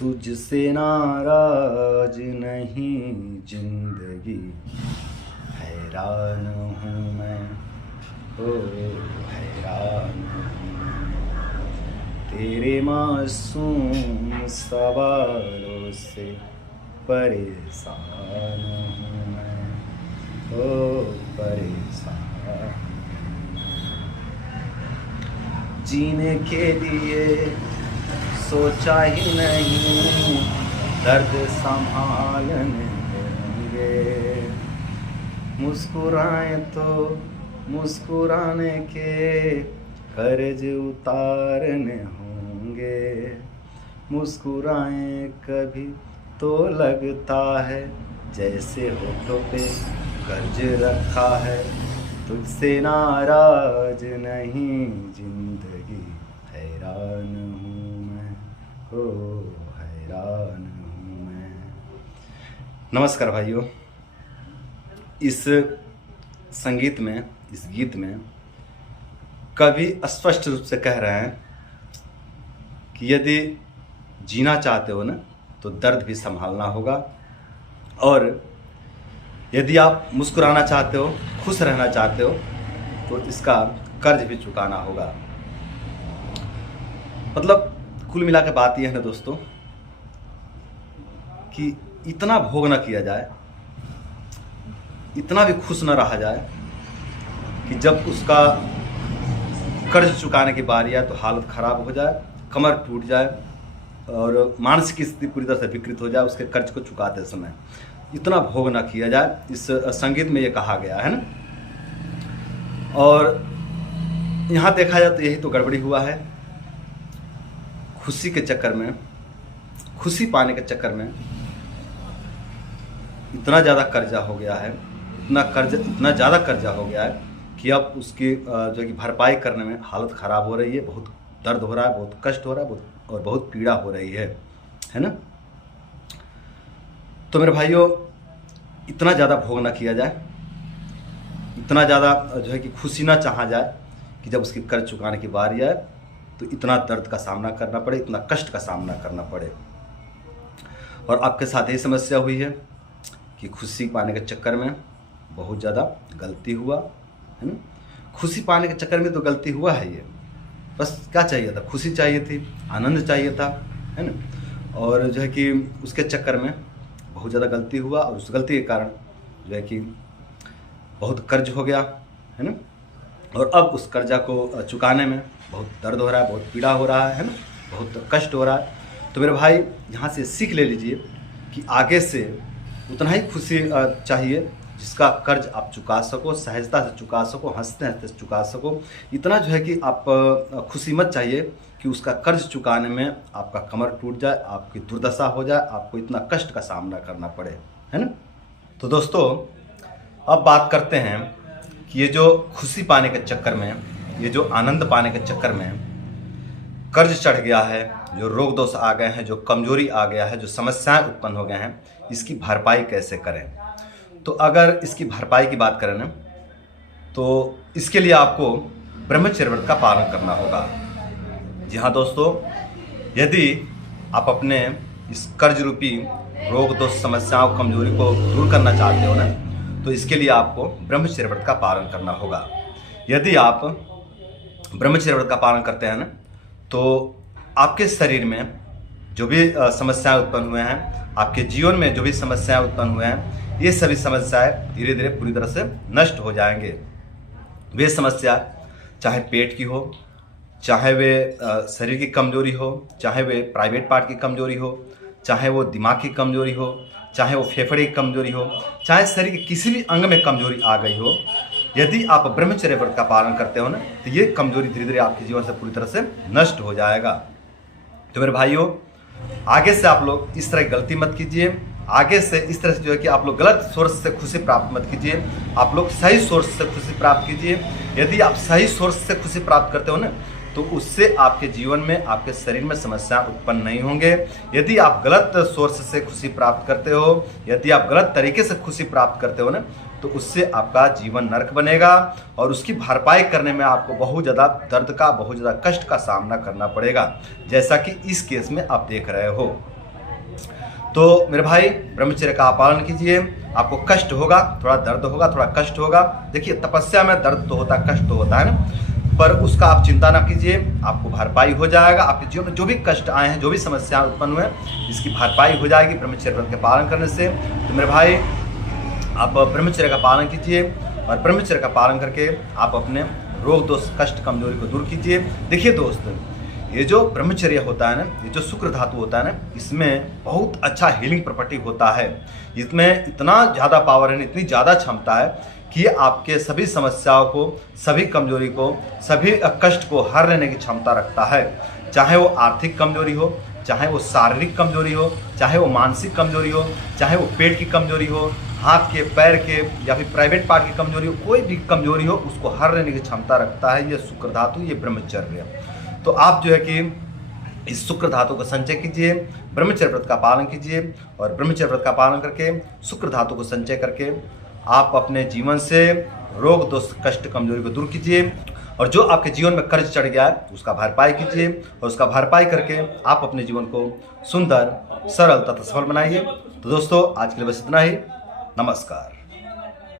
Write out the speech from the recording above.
तुझसे नाराज नहीं जिंदगी, हैरान हूँ मैं, ओ हैरान हूँ। तेरे मासूम सवालों से परेशान हूँ मैं, ओ परेशान। जीने के लिए सोचा ही नहीं, दर्द संभालने होंगे। मुस्कुराए तो मुस्कुराने के कर्ज उतारने होंगे। मुस्कुराए कभी तो लगता है जैसे होठों पे कर्ज रखा है। तुझसे नाराज नहीं जिंदगी, हैरान हूँ मैं, ओ हैरान हूँ मैं। नमस्कार भाइयों, इस संगीत में, इस गीत में कवि स्पष्ट रूप से कह रहे हैं कि यदि जीना चाहते हो ना तो दर्द भी संभालना होगा, और यदि आप मुस्कुराना चाहते हो, खुश रहना चाहते हो तो इसका कर्ज भी चुकाना होगा। मतलब कुल मिला के बात यह है ना दोस्तों कि इतना भोग न किया जाए, इतना भी खुश न रहा जाए कि जब उसका कर्ज चुकाने की बारी आए तो हालत ख़राब हो जाए, कमर टूट जाए और मानसिक स्थिति पूरी तरह से विकृत हो जाए उसके कर्ज को चुकाते समय। इतना भोग ना किया जाए, इस संगीत में ये कहा गया है ना। और यहाँ देखा जाए तो यही तो गड़बड़ी हुआ है। खुशी के चक्कर में, खुशी पाने के चक्कर में इतना ज़्यादा कर्जा हो गया है, इतना ज़्यादा कर्जा हो गया है कि अब उसकी जो कि भरपाई करने में हालत ख़राब हो रही है। बहुत दर्द हो रहा है, बहुत कष्ट हो रहा है, और बहुत पीड़ा हो रही है ना। तो मेरे भाइयों, इतना ज़्यादा भोग ना किया जाए, इतना ज़्यादा जो है कि खुशी ना चाहा जाए कि जब उसकी कर्ज चुकाने की बारी आए तो इतना दर्द का सामना करना पड़े, इतना कष्ट का सामना करना पड़े। और आपके साथ यही समस्या हुई है कि खुशी पाने के चक्कर में बहुत ज़्यादा गलती हुआ है ना। खुशी पाने के चक्कर में तो गलती हुआ है ये, बस क्या चाहिए था, खुशी चाहिए थी, आनंद चाहिए था, है ना। और जो है कि उसके चक्कर में बहुत ज़्यादा गलती हुआ, और उस गलती के कारण जो है कि बहुत कर्ज हो गया, है ना। और अब उस कर्जा को चुकाने में बहुत दर्द हो रहा है, बहुत पीड़ा हो रहा है ना, बहुत कष्ट हो रहा है। तो मेरे भाई, यहाँ से सीख ले लीजिए कि आगे से उतना ही खुशी चाहिए जिसका कर्ज आप चुका सको, सहजता से चुका सको, हंसते हंसते चुका सको। इतना जो है कि आप खुशी मत चाहिए कि उसका कर्ज चुकाने में आपका कमर टूट जाए, आपकी दुर्दशा हो जाए, आपको इतना कष्ट का सामना करना पड़े, है ना। तो दोस्तों, अब बात करते हैं कि ये जो खुशी पाने के चक्कर में, ये जो आनंद पाने के चक्कर में कर्ज चढ़ गया है, जो रोग दोष आ गए हैं, जो कमजोरी आ गया है, जो समस्याएं उत्पन्न हो गए हैं, इसकी भरपाई कैसे करें। तो अगर इसकी भरपाई की बात करें ना तो इसके लिए आपको ब्रह्मचर्य व्रत का पालन करना होगा। जी हाँ दोस्तों, यदि आप अपने इस कर्ज रूपी रोग दोष समस्याओं कमजोरी को दूर करना चाहते हो ना तो इसके लिए आपको ब्रह्मचर्य व्रत का पालन करना होगा। यदि आप ब्रह्मचर्य व्रत का पालन करते हैं ना तो आपके शरीर में जो भी समस्याएं उत्पन्न हुए हैं, आपके जीवन में जो भी समस्याएं उत्पन्न हुए हैं, ये सभी समस्याएं धीरे धीरे पूरी तरह से नष्ट हो जाएंगे। वे समस्या चाहे पेट की हो, चाहे वे शरीर की कमजोरी हो, चाहे वे प्राइवेट पार्ट की कमजोरी हो, चाहे वो दिमाग की कमजोरी हो, चाहे वो फेफड़े की कमजोरी हो, चाहे शरीर के किसी भी अंग में कमजोरी आ गई हो, यदि आप ब्रह्मचर्य व्रत का पालन करते हो ना तो ये कमजोरी धीरे धीरे आपके जीवन से पूरी तरह से नष्ट हो जाएगा। तो मेरे भाइयों, आगे से आप लोग इस तरह की गलती मत कीजिए। आगे से इस तरह से जो है कि आप लोग गलत सोर्स से खुशी प्राप्त मत कीजिए, आप लोग सही सोर्स से खुशी प्राप्त कीजिए। यदि आप सही सोर्स से खुशी प्राप्त करते हो ना तो उससे आपके जीवन में, आपके शरीर में समस्या उत्पन्न नहीं होंगे। यदि आप गलत सोर्स से खुशी प्राप्त करते हो, यदि आप गलत तरीके से खुशी प्राप्त करते हो ना तो उससे आपका जीवन नरक बनेगा और उसकी भरपाई करने में आपको बहुत ज़्यादा दर्द का, बहुत ज़्यादा कष्ट का सामना करना पड़ेगा, जैसा कि इस केस में आप देख रहे हो। तो मेरे भाई ब्रह्मचर्य का आप पालन कीजिए। आपको कष्ट होगा, थोड़ा दर्द होगा, थोड़ा कष्ट होगा। देखिए तपस्या में दर्द तो होता है, कष्ट तो होता है ना, पर उसका आप चिंता ना कीजिए, आपको भरपाई हो जाएगा। आपके जीवन में जो भी कष्ट आए हैं, जो भी समस्याएं उत्पन्न हुए, इसकी भरपाई हो जाएगी ब्रह्मचर्य व्रत के पालन करने से। तो मेरे भाई आप ब्रह्मचर्य का पालन कीजिए और ब्रह्मचर्य का पालन करके आप अपने रोग दोष कष्ट कमजोरी को दूर कीजिए। देखिए दोस्त, ये जो ब्रह्मचर्य होता है ना, ये जो शुक्र धातु होता है ना, इसमें बहुत अच्छा हीलिंग प्रॉपर्टी होता है। इसमें इतना ज़्यादा पावर है, इतनी ज़्यादा क्षमता है कि आपके सभी समस्याओं को, सभी कमजोरी को, सभी कष्ट को हर लेने की क्षमता रखता है। चाहे वो आर्थिक कमजोरी हो, चाहे वो शारीरिक कमजोरी हो, चाहे वो मानसिक कमजोरी हो, चाहे वो पेट की कमजोरी हो, हाथ के पैर के या फिर प्राइवेट पार्ट की कमजोरी हो, कोई भी कमजोरी हो उसको हर लेने की क्षमता रखता है ये शुक्र धातु, ये ब्रह्मचर्य। तो आप जो है कि इस शुक्र धातु का संचय कीजिए, ब्रह्मचर्य व्रत का पालन कीजिए और ब्रह्मचर्य व्रत का पालन करके शुक्र धातु को संचय करके आप अपने जीवन से रोग दोष कष्ट कमजोरी को दूर कीजिए और जो आपके जीवन में कर्ज चढ़ गया है उसका भरपाई कीजिए और उसका भरपाई करके आप अपने जीवन को सुंदर, सरल तथा सफल बनाइए। तो दोस्तों आज के लिए बस इतना ही। नमस्कार।